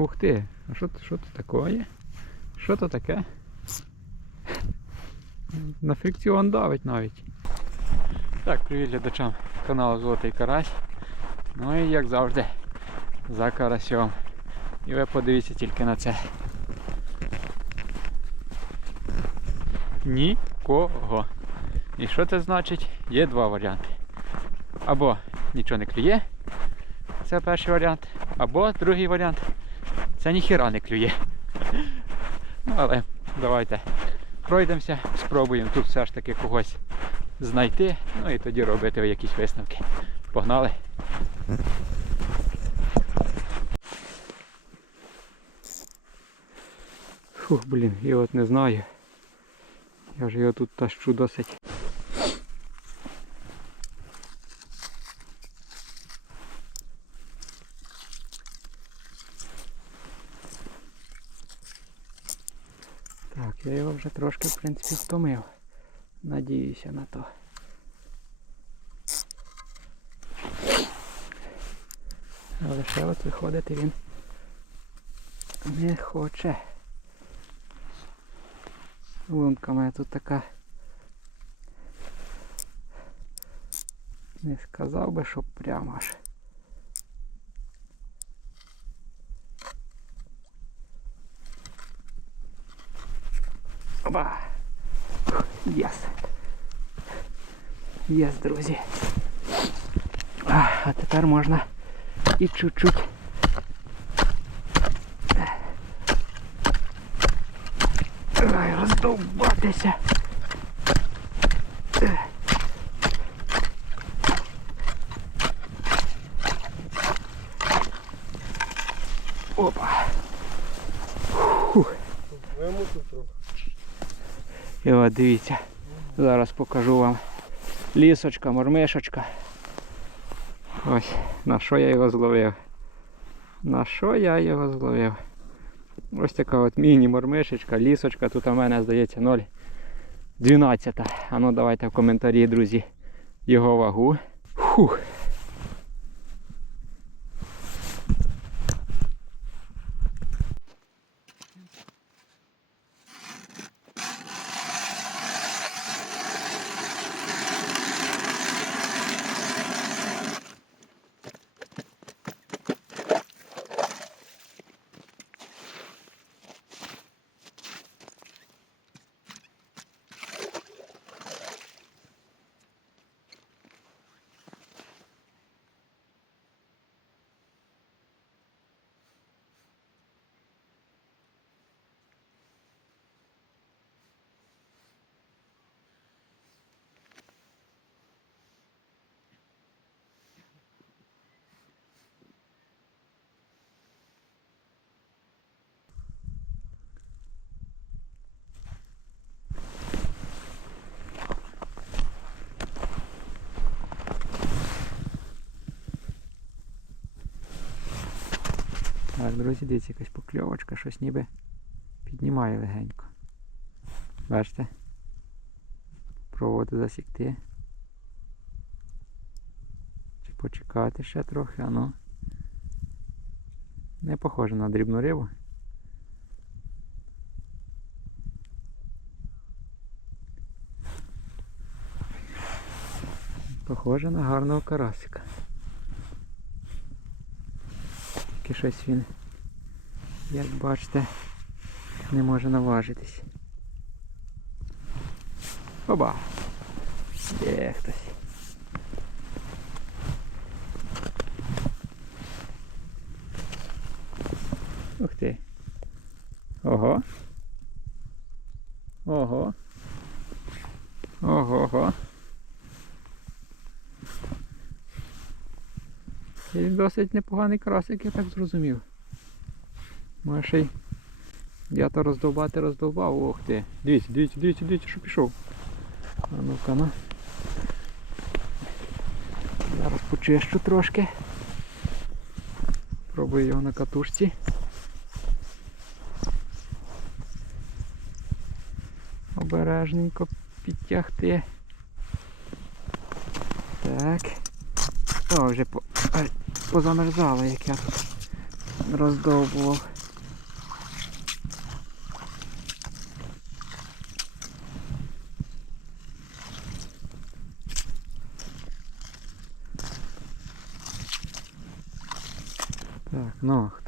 Ух ти, а що, що це таке? Що то таке? На фрикціон давить навіть. Так, привіт глядачам каналу Золотий Карась. Ну і як завжди, за карасьом. І ви подивіться тільки на це. Нікого. І що це значить? Є два варіанти. Або нічого не клює, це перший варіант, або другий варіант це ніхіра не клює. Ну, але давайте пройдемося, спробуємо тут все ж таки когось знайти, ну і тоді робити якісь висновки. Погнали! Фух, блін, я от не знаю. Я ж його тут тащу досить. Так, я його вже трошки, в принципі, втомив. Надіюся на то. Але ще от виходити він не хоче. Лунка моя тут така. Не сказав би, що прямо аж. Оба! Єс! Єс, друзі! А, тепер можна і чуть-чуть. Роздовбатися. Опа. Фух. Вимусив трохи. І дивіться, зараз покажу вам лісочка, мормишечка. Ось, на що я його зловив. На що я його зловив? Ось така от міні-мормишечка, лісочка, тут у мене здається 0,12. А ну давайте в коментарі, друзі, його вагу. Фух. Так, друзі, дивіться, якась покльовочка, щось ніби піднімає легенько. Бачите? Проводи засікти. Чи почекати ще трохи, а ну. Не похоже на дрібну рибу. Похоже на гарного карасика. Тільки щось він, як бачите, не може наважитись. Оба! Є хтось. Ух ти. Ого. Ого. Ого-го. Він досить непоганий карасик, я так зрозумів. Може я то роздовбати роздовбав. Ох ти. Дивіться, дивіться, дивіться, дивіться, що пішов. А ну-ка на. Зараз почищу трошки. Пробую його на катушці. Обережненько підтягти. Так. О, вже по... позамерзало, як я тут роздовбував.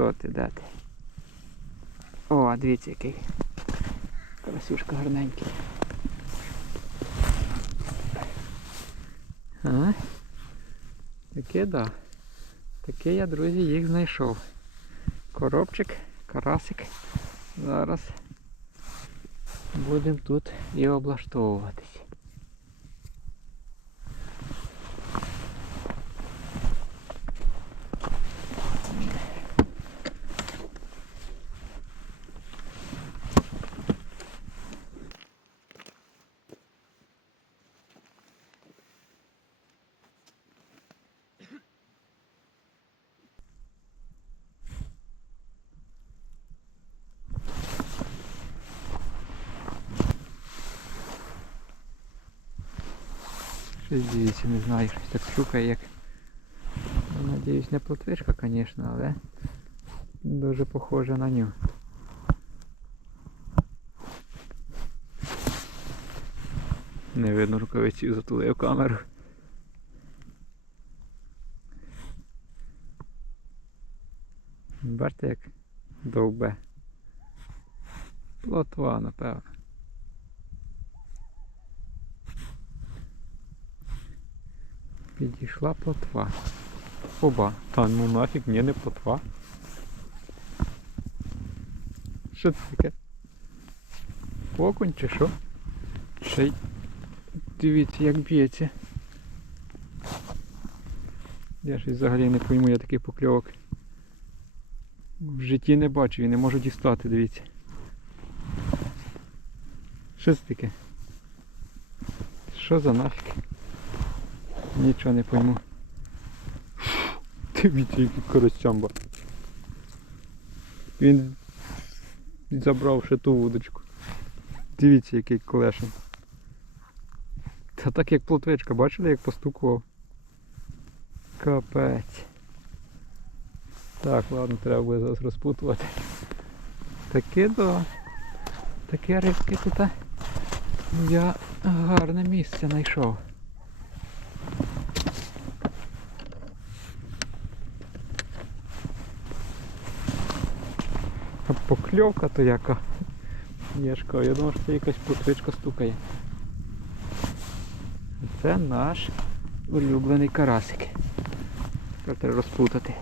Так, ну, хто ти, де? О, дивіться який. Красюшка гарненький. А? Таке да. Таке я, друзі, їх знайшов. Коробчик, карасик. Зараз будемо тут і облаштовуватись. Щось дивіться, не знаю, щось так шукає як. Ну, Надіюсь, не плотвичка, звісно, але дуже похоже на нього. Не видно рукавиці затулив камеру. Бачите, як довбе. Плотва, напевно. Підійшла плотва. Оба. Та ну нафіг, ні, не плотва. Що це таке? Окунь чи що? Ще й дивіться, як б'ється. Я щось взагалі не пойму, я такий покльовок. В житті не бачив і не можу дістати, дивіться. Що це таке? Що за нафіг? Нічого не пойму. Дивіться, який коростямба. Він забрав ще ту вудочку. Дивіться, який колешин. Та так як плотвичка, бачили, як постукував? Капець. Так, ладно, треба буде зараз розпутувати. Таке да. Таке рибки тут. Я гарне місце знайшов. А покльовка то яка. Єшка, я думав, що це якась плотвичка стукає. Це наш улюблений карасик. Тепер треба розпутати.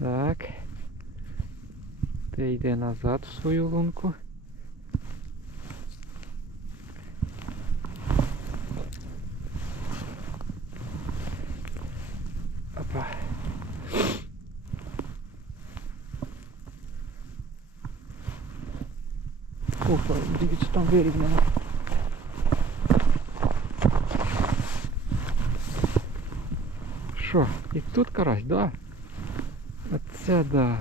Так. Ти йде назад в свою лунку. Опа. Опа, дивіться, там вирівняно. Що, і тут карась, да? Оце да.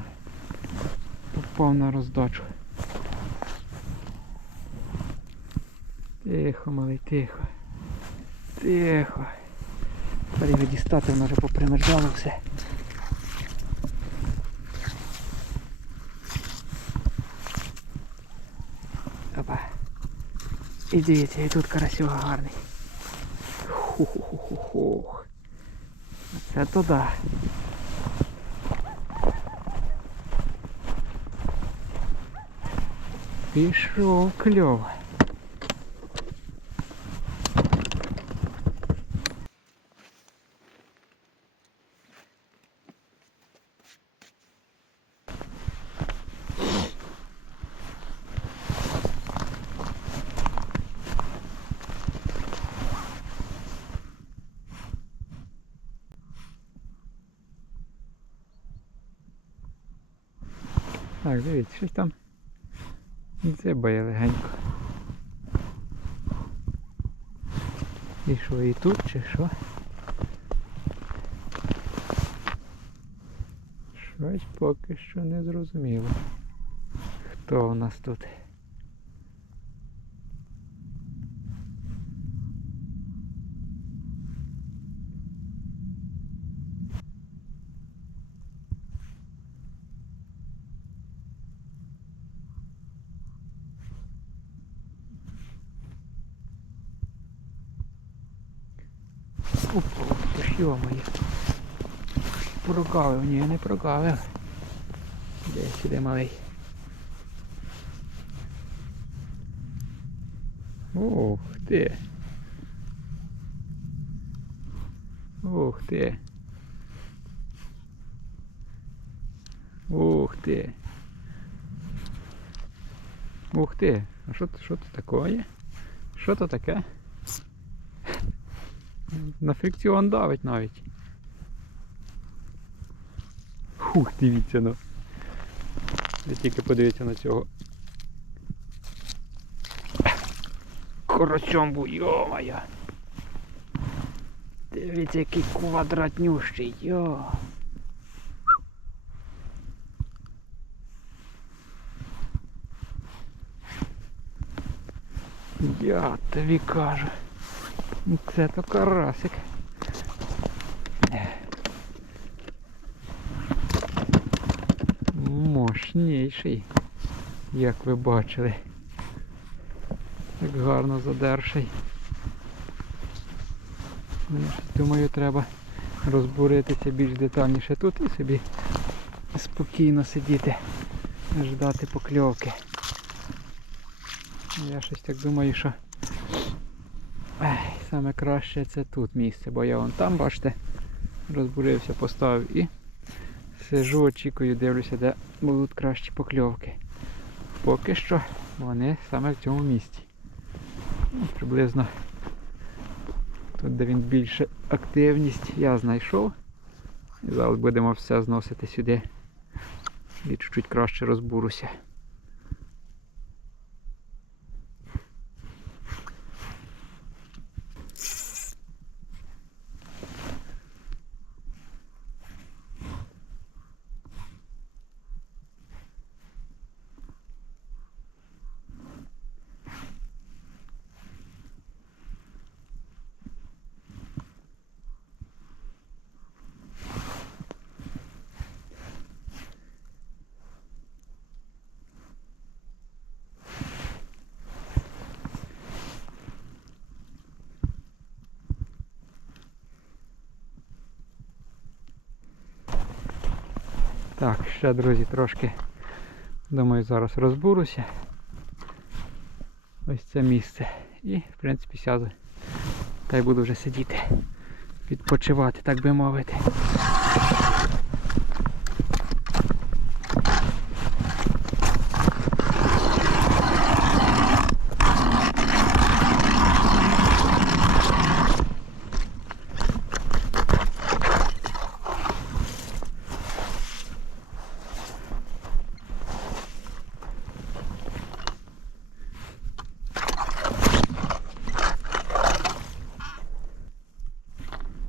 Попав на роздачу. Тихо, малий, тихо. Тихо. Його дістати, воно вже попримерзало все. І дивіться, і тут карасюга гарний. Ху-ху-ху-ху-хух. Це то да. Пішов кльов. Так, дивіться, щось там дзибає легенько. І що, і тут чи що? Щось поки що не зрозуміло. Хто у нас тут? Опа, йомає. Прогавив, ні, не прогавив. Де сюди малий. Ух ти. Ух ти. Ух ти. Ух ти. А що, що це таке? Що це таке? На фрикціон давить навіть. Хух, дивіться ну. Ви тільки подивіться на цього. Корочомбу, йо-моя. Дивіться, який квадратнющий, йо. Я тобі кажу. Це то карасик. Мощніший, як ви бачили. Так гарно задерший. Щось, думаю, треба розбуритися більш детальніше тут і собі спокійно сидіти, ждати покльовки. Я щось так думаю, що саме краще це тут місце, бо я вон там, бачите, розбурився, поставив і сижу, очікую, дивлюся, де будуть кращі покльовки. Поки що вони саме в цьому місці. Ну, приблизно тут, де він більше активність, я знайшов. І зараз будемо все зносити сюди. І чуть-чуть краще розбуруся. Так, ще, друзі, трошки, думаю, зараз розбуруся. Ось це місце. І, в принципі, сяду. Та й буду вже сидіти, відпочивати, так би мовити.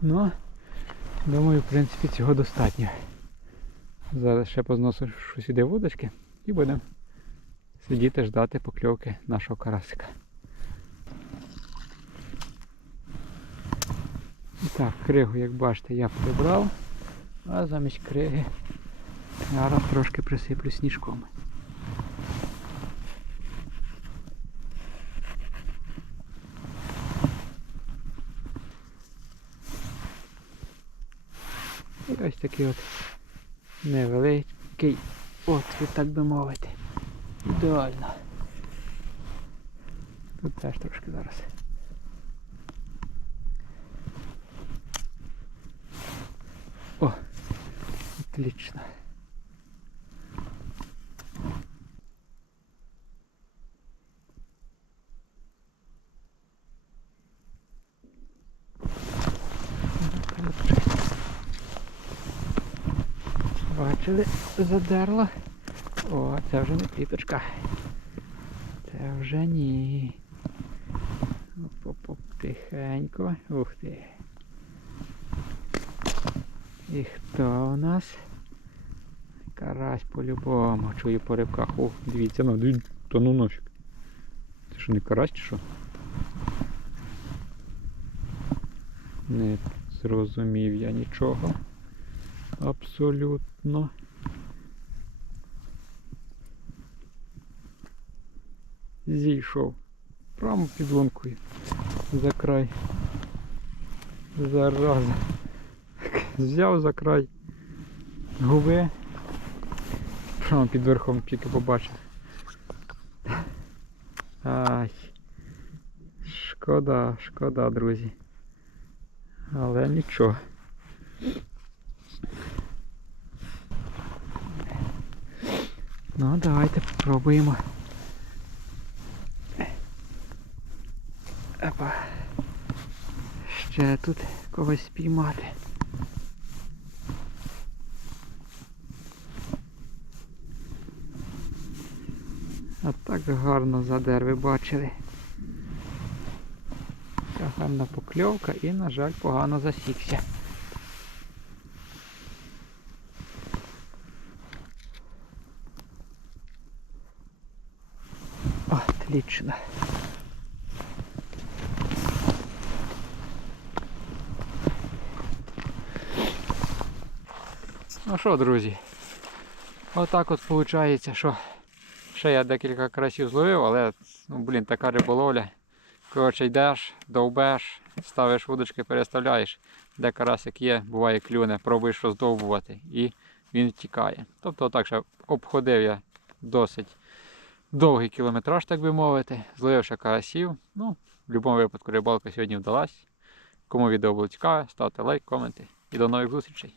Ну, думаю, в принципі, цього достатньо. Зараз ще позношу сюди вудочки і будемо сидіти ждати покльовки нашого карасика. Так, кригу, як бачите, я прибрав, а замість криги зараз трошки присиплю сніжком. Ось такий от невеликий отвір, так би мовити. Ідеально. Тут теж трошки зараз. О, отлично. Бачили, задерло. О, це вже не кліточка. Це вже ні. Оп-оп-оп, тихенько. Ух ти. І хто у нас? Карась по-любому. Чую по рибках. О, дивіться, ну, дивіться, та ну нафіг. Це що не карась чи що? Не зрозумів я нічого. Абсолютно. Зійшов. Прямо під лункою. За край. Зараза. Взяв за край губи. Прямо під верхом тільки побачив. Ай. Шкода, шкода, друзі. Але нічого. Ну, давайте попробуємо. Опа. Ще тут когось спіймати. А так гарно задер, ви бачили. Така гарна покльовка і, на жаль, погано засікся. Отлично. Ну що, друзі? Отак от виходить, що ще я декілька карасів зловив, але ну, блін, така риболовля. Коротше, йдеш, довбеш, ставиш вудочки, переставляєш, де карасик є, буває клюне, пробуєш роздовбувати і він втікає. Тобто отак ще обходив я досить довгий кілометраж, так би мовити, зловив ще карасів. Ну, в будь-якому випадку рибалка сьогодні вдалась. Кому відео було цікаве, ставте лайк, коменти і до нових зустрічей.